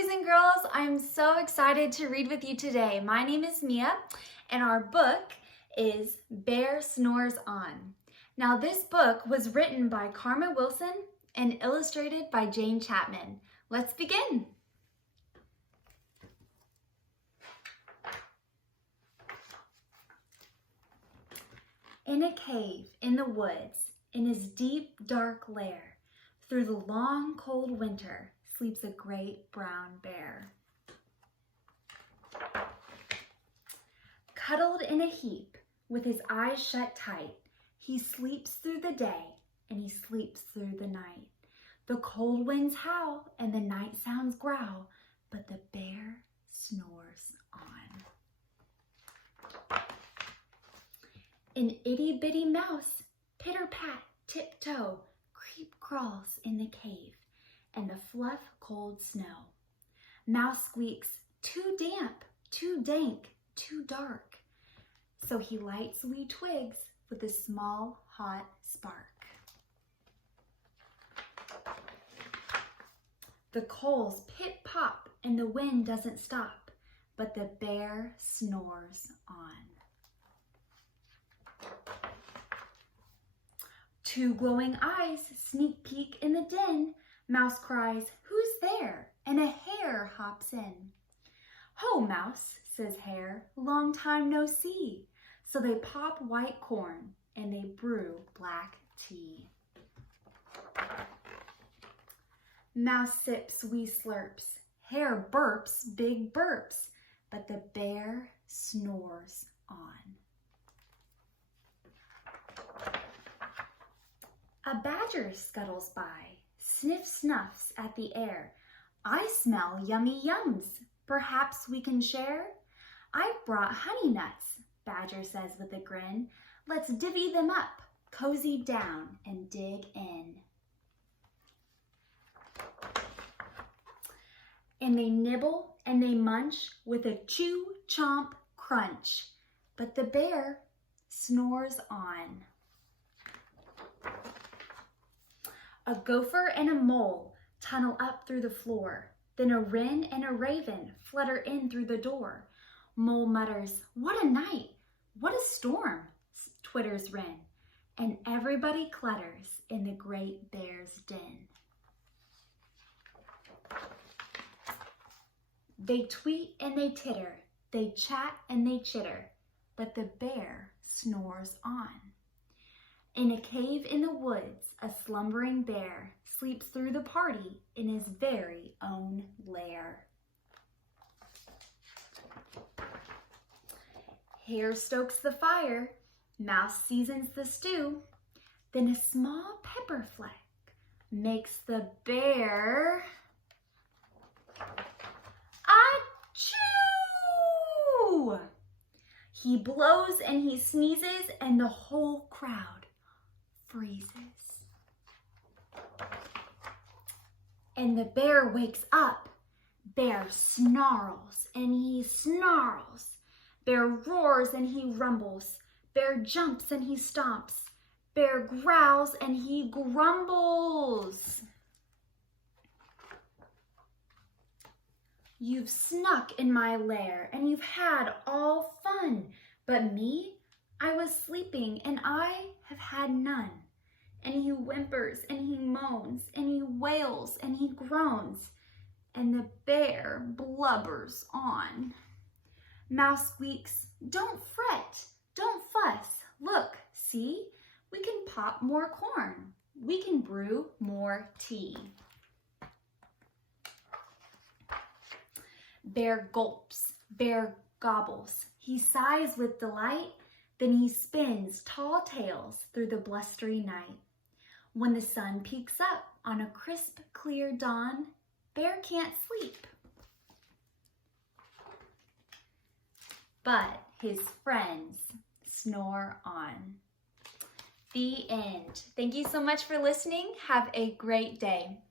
boys and girls. I'm so excited to read with you today. My name is Mia, and our book is Bear Snores On. Now, this book was written by Karma Wilson and illustrated by Jane Chapman. Let's begin. In a cave in the woods, in his deep, dark lair, through the long, cold winter, sleeps a great brown bear. Cuddled in a heap, with his eyes shut tight, he sleeps through the day and he sleeps through the night. The cold winds howl and the night sounds growl, but the bear snores on. An itty-bitty mouse, pitter-pat, tiptoe, creep-crawls in the cave, and the fluff cold snow. Mouse squeaks, too damp, too dank, too dark. So he lights wee twigs with a small hot spark. The coals pip-pop and the wind doesn't stop, but the bear snores on. Two glowing eyes sneak peek in the den. Mouse cries, "Who's there?" and a hare hops in. "Ho, Mouse," says Hare, "long time no see." So they pop white corn and they brew black tea. Mouse sips wee slurps. Hare burps big burps, but the bear snores on. A badger scuttles by, sniff-snuffs at the air. "I smell yummy yums. Perhaps we can share?" "I've brought honey nuts," Badger says with a grin. "Let's divvy them up, cozy down, and dig in." And they nibble and they munch with a chew, chomp, crunch. But the bear snores on. A gopher and a mole tunnel up through the floor. Then a wren and a raven flutter in through the door. Mole mutters, "What a night! What a storm!" twitters wren. And everybody clutters in the great bear's den. They tweet and they titter, they chat and they chitter, but the bear snores on. In a cave in the woods, a slumbering bear sleeps through the party in his very own lair. Hare stokes the fire, Mouse seasons the stew, then a small pepper fleck makes the bear achoo! He blows and he sneezes and the whole crowd freezes. And the bear wakes up. Bear snarls and he snarls. Bear roars and he rumbles. Bear jumps and he stomps. Bear growls and he grumbles. You've snuck in my lair and you've had all fun, but me, I was sleeping and I have had none. And he whimpers and he moans and he wails and he groans, and the bear blubbers on. Mouse squeaks, "Don't fret, don't fuss. Look, see, we can pop more corn. We can brew more tea." Bear gulps, bear gobbles. He sighs with delight, then he spins tall tales through the blustery night. When the sun peeks up on a crisp, clear dawn, Bear can't sleep. But his friends snore on. The end. Thank you so much for listening. Have a great day.